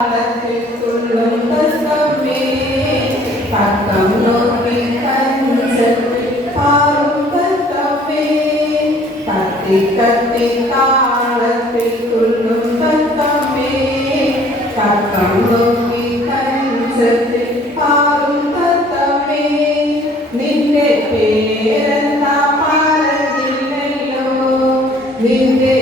തുള്ളും തത്തമ്മേ തക്കം നോക്കി കഞ്ചത്തിൽ പാറും തത്തമ്മേ തത്തി തത്തി താളത്തിൽ തുള്ളും തത്തമ്മേ തക്കം നോക്കി കഞ്ചത്തിൽ പാറും തത്തമ്മേ നിന്റെ പേരെന്താ പറഞ്ഞില്ലല്ലോ നിന്റെ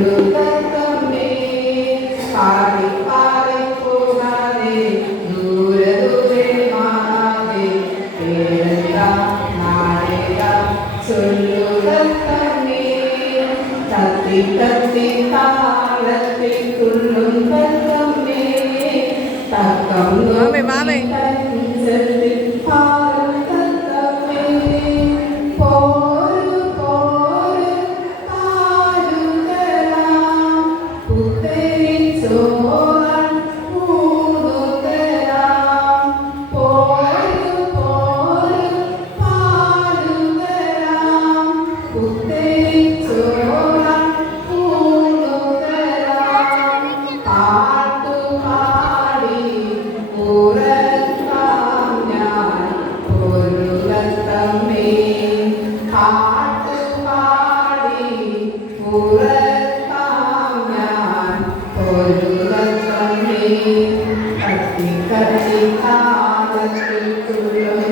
ചൊല്ലുകത്തമ്മേ പാടി പാടി പോകാതെ ദൂരെ ദൂരെ മാറാതെ പേരെന്താ നാളെയാ ചൊല്ലുകത്തമ്മേ തത്തി തത്തി താളത്തിൽ തുള്ളും തത്തമ്മേ തക്കം നോക്കി കഞ്ചത്തിൽ പാറും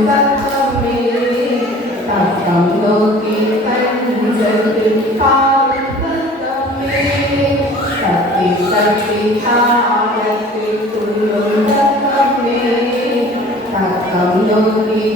തത്തമ്മേ തക്കം നോക്കി കഞ്ചത്തിൽ പാറും തത്തമ്മേ തത്തി തത്തി താളത്തിൽ തുള്ളും തത്തമ്മേ തക്കം നോക്കി